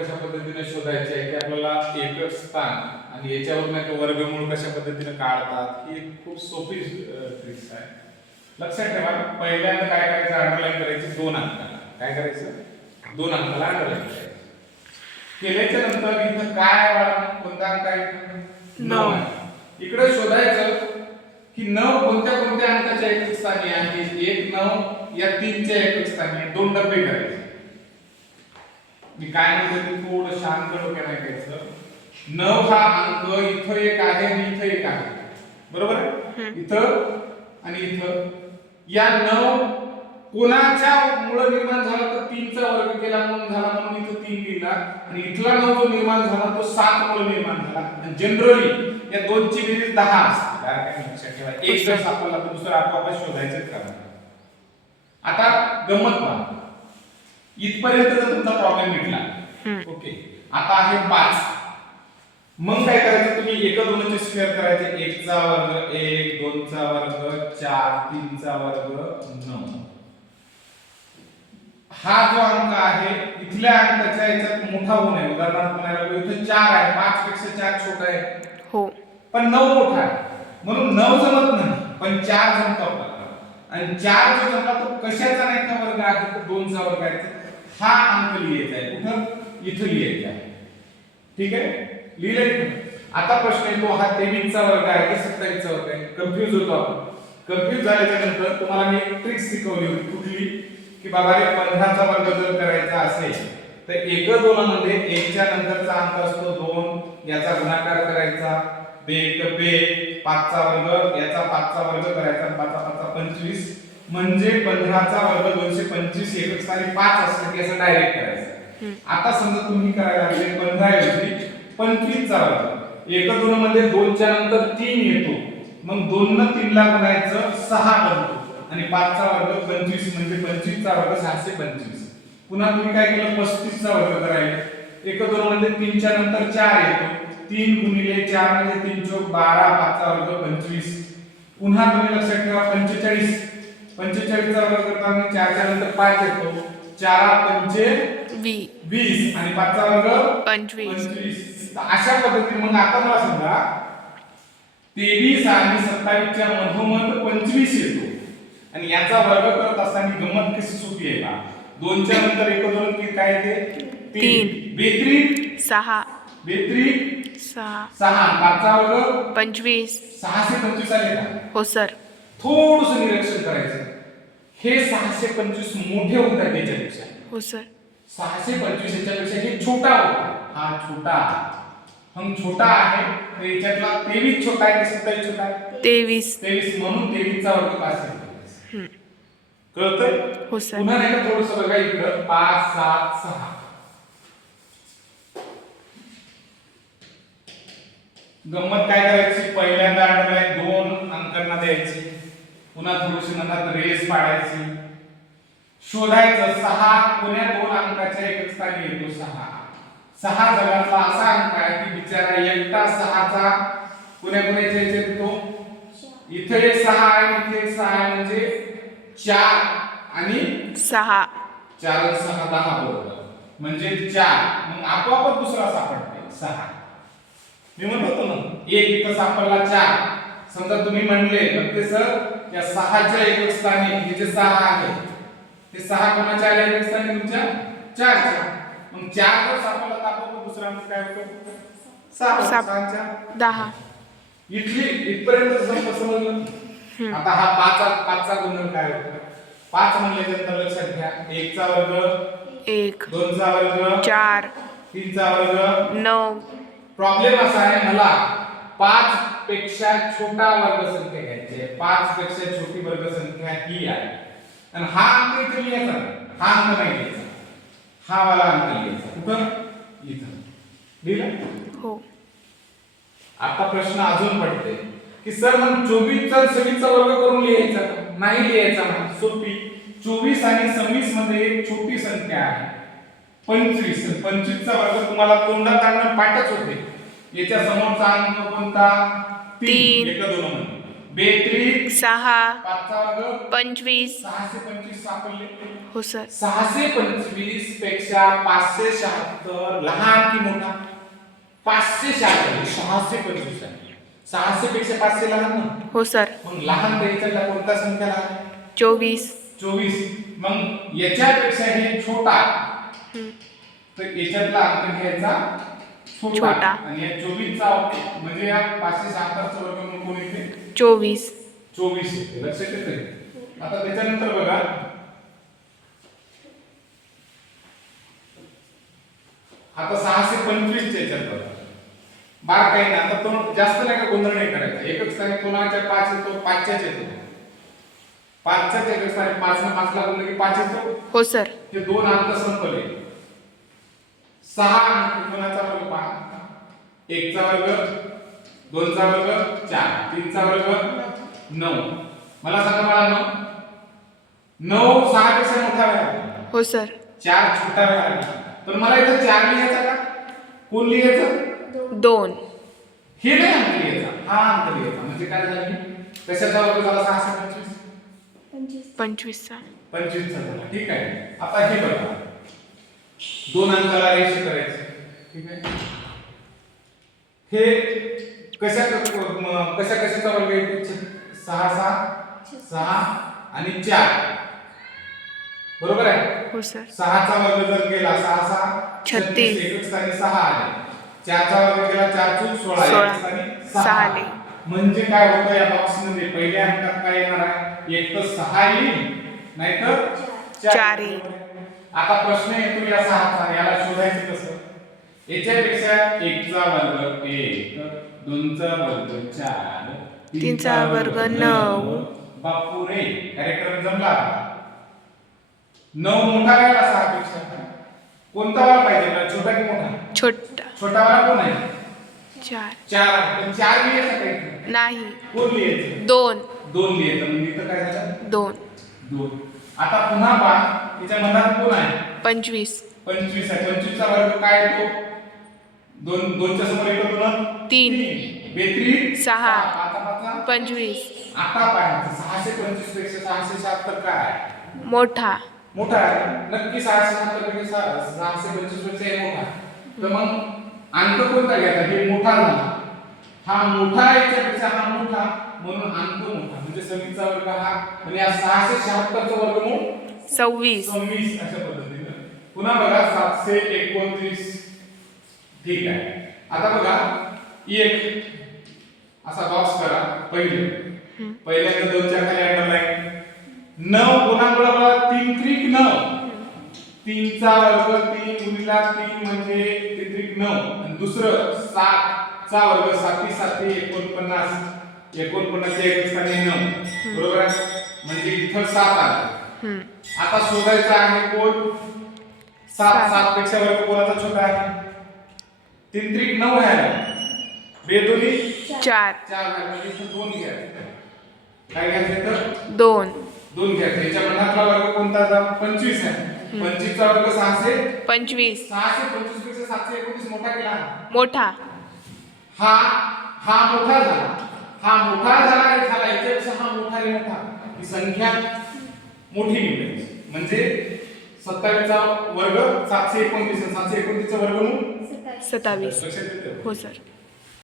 कशा पद्धतीने शोधायचे आहे की आपल्याला एकच स्थान आणि याच्यावरून एक वर्गमूळ कशा पद्धतीने काढतात ही एक खूप सोपी ट्रिक्स आहे लक्षात ठेवा पहिल्यांदा काय करायचं अंडरलाईन करायची दोन अंकाला काय करायचं दोन अंकाला अंडरलाईन करायचं केल्याच्यानंतर इथं काय? कोणता अंक आहे? नऊ. इकडे शोधायचं की नऊ कोणत्या कोणत्या अंकाच्या एकक स्थानी आहे एक नऊ या तीनच्या एकक स्थानी. दोन डबे करायचे मी काय म्हणतो थोडं शांत डोक्याने ऐकायचं. नऊ हा अंक इथं एक आहे आणि इथं एक आहे. बरोबर आहे? इथं आणि इथं. या नऊ कोणाच्या मुळे निर्माण झाला तर तीनचा वर्ग केला म्हणून झाला म्हणून इथं तीन लिहिला. आणि इथला नऊ जो निर्माण झाला तो सात मुळे निर्माण झाला. आणि जनरली या दोनची बेरीज दहा असते एक सापडला तर दुसरा आपोआप शोधायचं कारण. आता गंमत पहा. इथपर्यंत जर तुमचा प्रॉब्लेम मिटला ओके आता आहे पाच. मग काय करायचं? तुम्ही एक दोनचे स्क्वेअर करायचे. एकचा वर्ग एक दोनचा वर्ग चार तीनचा वर्ग नऊ. हा जो अंक आहे इथल्या अंकाच्या याच्यात मोठा होऊ नये. उदाहरणार्थ म्हणायला गेलो, इथं चार आहे. पाच पेक्षा चार छोटा आहे. हो. पण नऊ मोठा आहे. म्हणून नऊ जमत नाही. पण चार जमतो आपल्याला. आणि चार जो जमला तो कशाचा नाही का वर्ग आहे? तर दोनचा वर्ग आहे. हा अंक लिहायचा आहे. कुठं? इथं लिहायचा आहे. ठीक आहे? लिहिलंय आता प्रश्न येतो. हा तेवीसचा वर्ग आहे की सत्तावीसचा वर्ग आहे? कन्फ्युज होतो आपण. कन्फ्युज झाल्याच्यानंतर तुम्हाला मी एक ट्रिक शिकवली होती. कुठली? की बाबा रे पंधराचा वर्ग जर करायचा असेल तर एक दोनामध्ये एकच्या नंतरचा अंक असतो दोन. याचा गुणाकार करायचा. बे एक बे पाचचा वर्ग. याचा पाचचा वर्ग करायचा. पाचा पाचा पंचवीस. म्हणजे पंधराचा वर्ग दोनशे पंचवीस एकच स्थानी पाच असलं की असं डायरेक्ट करायचं. आता समजा तुम्ही करायला लागले पंधरा ऐवजी पंचवीसचा वर्ग. एक दोन मध्ये दोनच्या नंतर तीन येतो. मग दोन न तीन ला गुणायचं सहा बनतो. आणि पाचचा वर्ग पंचवीस म्हणजे पंचवीसचा वर्ग सहाशे पंचवीस. पुन्हा तुम्ही काय केलं? पस्तीसचा वर्ग करायला. एक दोन मध्ये तीनच्या नंतर चार येतो. तीन गुणिले चार म्हणजे तीन चौक बारा पाचचा वर्ग पंचवीस. पुन्हा तुम्ही लक्षात ठेवा पंचेचाळीस. पंचेचाळीसचा वर्ग करताना चारच्या नंतर पाच येतो. चारा पंचे वीस आणि पाचचा वर्ग पंचवीस. अशा पद्धतीने मग आता मला सांगा तेवीस आणि सत्तावीसच्या मधोमध पंचवीस येतो. आणि याचा वर्ग करत असताना गंमत कशी सोपी आहे का? दोनच्या नंतर एक दोन की काय येते? तीन. बेत्री सहा. बेत्री सहा. सहा. पाचचा वर्ग? पंचवीस. सहाशे पंचवीस आले का? हो सर. थोडस निरीक्षण करायचं. हे सहाशे पंचवीस मोठे होत आहेत. याच्यापेक्षा हो सर. सहाशे पंचवीस याच्यापेक्षा हे छोटा होता हा छोटा. हम छोटा आहे तर याच्यातला तेवीस छोटा आहे की सत्तावीस छोटा आहे? तेवीस. तेवीस म्हणून तेवीसचा वर्ग पाचशे कळतंय? हो सर. पुन्हा नाही का थोडस बघा इकडं. पाच सात सहा. गंमत काय करायची? पहिल्यांदा अंडरलाईन दोन अंकांना द्यायची. पुन्हा थोडीशी नंतर रेस पाडायची. शोधायचं सहा कोण्या दोन अंकाच्या एकच स्थानी येतो सहा. सहा जगातला असा अंक आहे की बिचारा एकटा सहाचा कोण्या कोण्याच्या याच्यात येतो? इथे एक सहा आहे इथे एक सहा आहे म्हणजे चार आणि सहा. चार सहा दहा बरोबर. म्हणजे चार. मग आपोआपच दुसरा सापडते सहा. मी म्हणत होतो ना एक इथं सापडला चार. समजा तुम्ही म्हणले तर ते सर या सहाच्या एकक स्थानी हे जे सहा आहे ते सहा कोणाच्या आल्या? एकक स्थानी तुमच्या? चारच्या. मग चार जर सापडला तर आपोआप दुसरा अंक काय होतो? सहा. सहाच्या. दहा. इथली इथपर्यंत समजलं आता हा पाच पाचचा गुणन काय होतो? पाच म्हणल्यानंतर लक्षात घ्या. एकचा वर्ग एक दोनचा वर्ग चार तीनचा वर्ग. नऊ. प्रॉब्लेम असा आहे मला पाच पेक्षा छोटा वर्ग संख्या घ्यायची आहे. पाच पेक्षा छोटी वर्ग संख्या ही आहे. आणि हा अंक इथे लिहायचा. हा अंक नाही लिहायचा. हा वाला अंक लिहायचा. कुठं? इथं. लिहिलं? हो. आता प्रश्न अजून पडते की सर मग चोवीसचा सव्वीसचा वर्ग करून लिहायचा? नाही लिहायचा ना सोपी. चोवीस आणि सव्वीसमध्ये एक छोटी संख्या आहे. पंचवीस. पंचवीसचा वर्ग तुम्हाला तोंडात आणणं पाठच होते. याच्या समोरचा अंक कोणता? तीन. बेत्रीस सहा पंचवीस. सहाशे पंचवीस हो सर. सहाशे पंचवीसपेक्षा पाचशे शहात्तर लहान की मोठा? पाचशे शहात्तर सहाशे पंचवीस आहे. सहाशे पेक्षा पाचशे लहान ना? हो सर. मग लहान द्यायचा कोणता संख्या लहान चोवीस. चोवीस. मग याच्यापेक्षा हे छोटा. तर याच्यातला अंक घ्यायचा छोटा. म्हणजे चोवीस. चोवीस लक्षात येते आता त्याच्यानंतर बघा. आता सहाशे पंचवीसच्या याच्यात बघा. बार काही नाही. आता तो जास्त नाही का गोंधळ नाही करायचा? एकच स्थानी कोणाच्या पाच येतो? पाचच्याच येतो. पाचच्याच एकच स्थानी पाच ना पाचला बोललं की पाच येतो? हो सर. ते दोन अंक संपले. सहा अंक कोणाचा वर्ग पहा. एकचा वर्ग दोनचा वर्ग चार. तीनचा वर्ग नऊ. मला सांगा मला नऊ नऊ सहा पेक्षा मोठा आहे हो सर. चार छोटा आहे पण मला इथं चार लिहायचा का? कोण लिहायचं? दोन. हे नाही अंक लिहायचा. हा अंक लिहायचा. म्हणजे काय झालं? कशाचा वर्ग झाला? सहाशे पंचवीस. पंचवीसचा पंचवीसचा झाला. ठीक आहे. आता हे बघा. दोन अंकाला रेषे करायचे. ठीक आहे? हे कशा कशा कशाचा वर्ग येते सहा सहा? सहा आणि चार. बरोबर आहे? हो सर. सहाचा वर्ग जर केला सहा सहा छत्तीस. एकच स्थानी सहा आले. चारचा वर्ग केला चार चूक सोळा स्थानी सहा. सहा आले. म्हणजे काय होतं या बॉक्समध्ये पहिल्या अंकात काय येणार आहे? एक तर सहा येईल नाहीतर चार येईल. आता प्रश्न येतो या सहाचा याला शोधायचं कसं? याच्यापेक्षा एकचा वर्ग एक दोनचा वर्ग चार तीनचा वर्ग नऊ. बापू रे कार्यक्रम जमला नऊ मोठा राहिला सहा पेक्षा कोणता वाला पाहिजे छोटा की मोठा? छोटा. छोटा वाला कोण आहे? चार. चार पण चार लिहायचं काही नाही. कोण लिहायचं? दोन. दोन लिहायचं. म्हणजे काय झालं? दोन. दोन. आता पुन्हा पहा तिच्या मनात कोण आहे? पंचवीस. पंचवीस आहे. पंचवीसचा वर्ग काय येतो दोन दोनच्या समोर येतो पुन्हा तीन. बेत्री सहा. पाचा पाचा पंचवीस. आता पाहायचं सहाशे पंचवीसपेक्षा सहाशे शहात्तर काय आहे? मोठा. मोठा आहे. नक्की सहाशे शहात्तरपेक्षा सहा- सहाशे पंचवीसपेक्षा हे मोठा तर मग अंक कोणता घ्यायचा? हे मोठा झाला. हा मोठा याच्यापेक्षा हा मोठा म्हणून अंक मोठा म्हणजे सव्वीसचा वर्ग हा म्हणजे सहाशे शहात्तरचा वर्ग म्हणून सव्वीस. सव्वीस अशा पद्धतीनं. पुन्हा बघा सातशे एकोणतीस. ठीक आहे. आता बघा एक. असा बॉक्स करा पहिले. पहिल्यांदा दोनच्या खाली अंडरलाईन नऊ पुन्हा बघा बघा तीन त्रिक नऊ. तीनचा वर्ग तीन गुणिला तीन म्हणजे तीन त्रिक नऊ. आणि दुसरं सात चा वर्ग साती साती एकोणपन्नास. एकोणपन्नास एक स्थानी नऊ बरोबर आहे? म्हणजे इथं सात आलं हम्म. आता शोधायचं आहे कोण? सात सात. पेक्षा वर्ग कोणाचा छोटा आहे? तीन त्रिक नऊ आहे. बेदोनी चार. चार. म्हणजे इथं दोन घ्यायचे काय घ्यायचं तर दोन. दोन घ्यायचे याच्या मनातला वर्ग कोणता आता? पंचवीस आहे. पंचवीसचा वर्ग सहाशे? पंचवीस. सहाशे पंचवीसपेक्षा सातशे एकोणतीस मोठा केला. मोठा. हा हा मोठा झाला. हा मोठा झाला आणि झाला याच्यापेक्षा हा मोठा आणि मोठा. ही संख्या मोठी निवडायची म्हणजे सत्तावीसचा वर्ग सातशे एकोणतीस सातशे एकोणतीसचा वर्ग म्हणून? सत्तावीस. लक्षात येतं? हो सर.